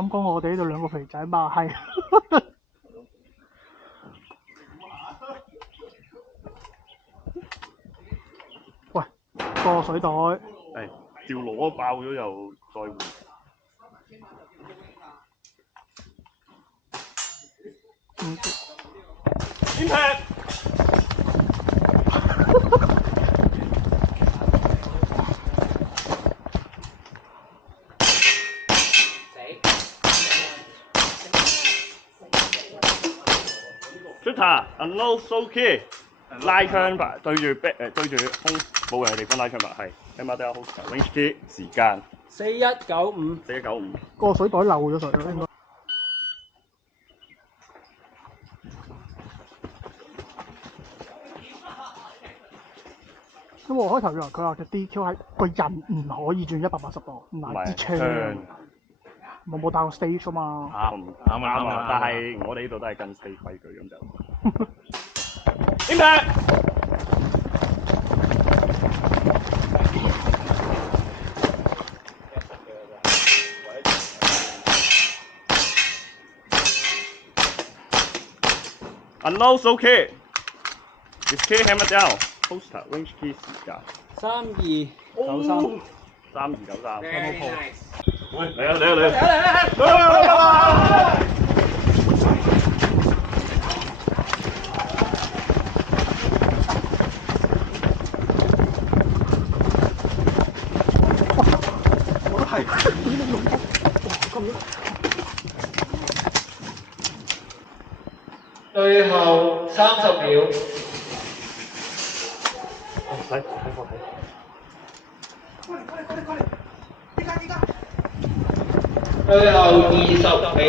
咁講，我哋呢度兩個肥仔嘛係。喂，個水袋。係，照攞爆咗又再換。Impact！ Shooter unload so key 拉槍吧，對住空冇人嘅地方拉槍吧，係。Hammer down holster range key 時間4195。個水袋漏咗水咯，應該。因為我開頭以為佢話嘅 DQ 係個人唔可以轉180度，唔係支槍。冇打過 stage 啊嘛。啱啊！但係我哋呢度都係跟 stage 規矩咁就。Impact！ Unload so key。This key hammer down holster range key 時間。3293。3293。有冇鋪？喂，嚟啊！我都係。最後30秒。睇。最後20秒。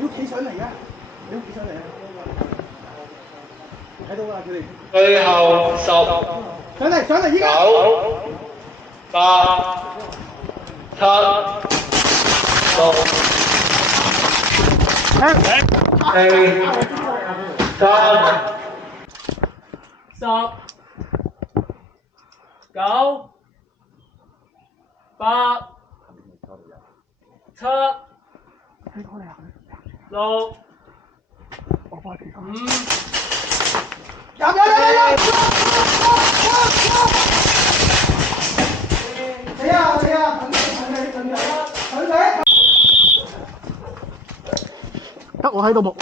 你要企上嚟啊！睇到啦，佢哋。最後10。上嚟！依家。9、8、7、6、4、3、10、9、8、7、6、5。死啊！等得我喺度木。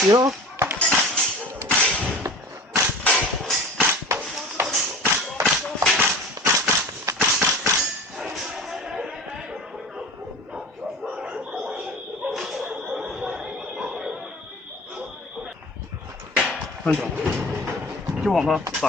係咯。分咗，叫黃啦，得。走！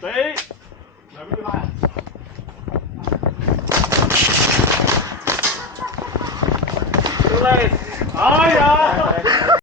死！